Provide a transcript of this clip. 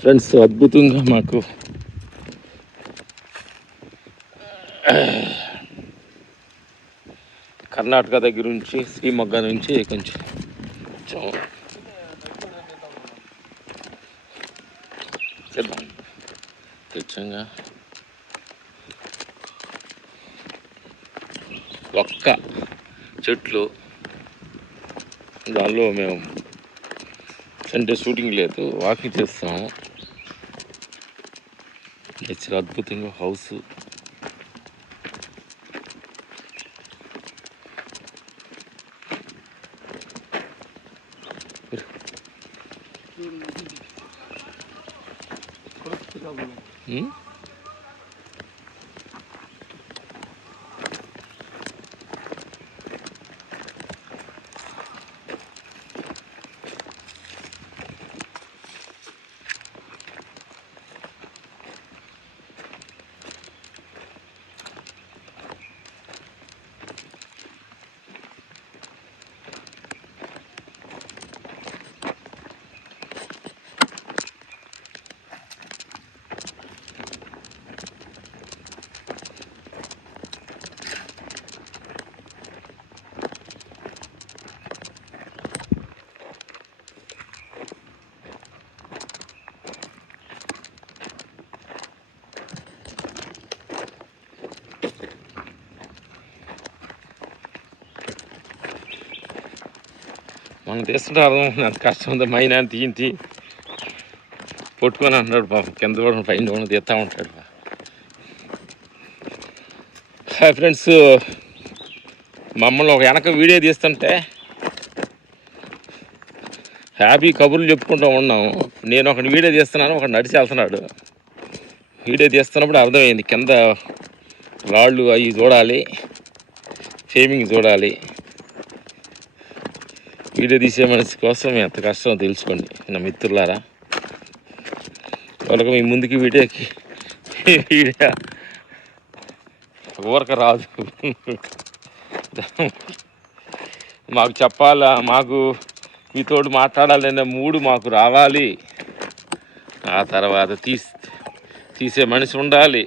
Friends అద్భుతంగా మాకు కర్ణాటక దగ్గర నుంచి శ్రీమొగ్గ నుంచి కొంచెం చేద్దాం స్వచ్ఛంగా ఒక్క చెట్లు దానిలో మేము అంటే షూటింగ్ లేదు, వాకింగ్ చేస్తాము. నేచర్ అద్భుతంగా హౌస్ మనం తీస్తుంటే అర్థం అంత కష్టం ఉంది. మైనా తీయించి పట్టుకొని అంటాడు పాపం, కింద కూడా పైన కూడా తీస్తూ ఉంటాడు. హాయ్ ఫ్రెండ్స్, మమ్మల్ని ఒక వెనక వీడియో తీస్తుంటే హ్యాపీ కబుర్లు చెప్పుకుంటూ ఉన్నాము. నేను ఒకటి వీడియో తీస్తున్నాను, ఒకటి నడిచి వెళ్తున్నాడు. వీడియో తీస్తున్నప్పుడు అర్థమైంది కింద రాళ్ళు అవి చూడాలి, ఫేమింగ్ చూడాలి. వీడియో తీసే మనిషి కోసం ఎంత కష్టమో తెలుసుకోండి నా మిత్రులారా. వాళ్ళకి మీ ముందుకి వీడియోకి వీడియో ఊరక రాదు. మాకు చెప్పాలా, మాకు మీతోటి మాట్లాడాలనే మూడు మాకు రావాలి. ఆ తర్వాత తీసే మనిషి ఉండాలి.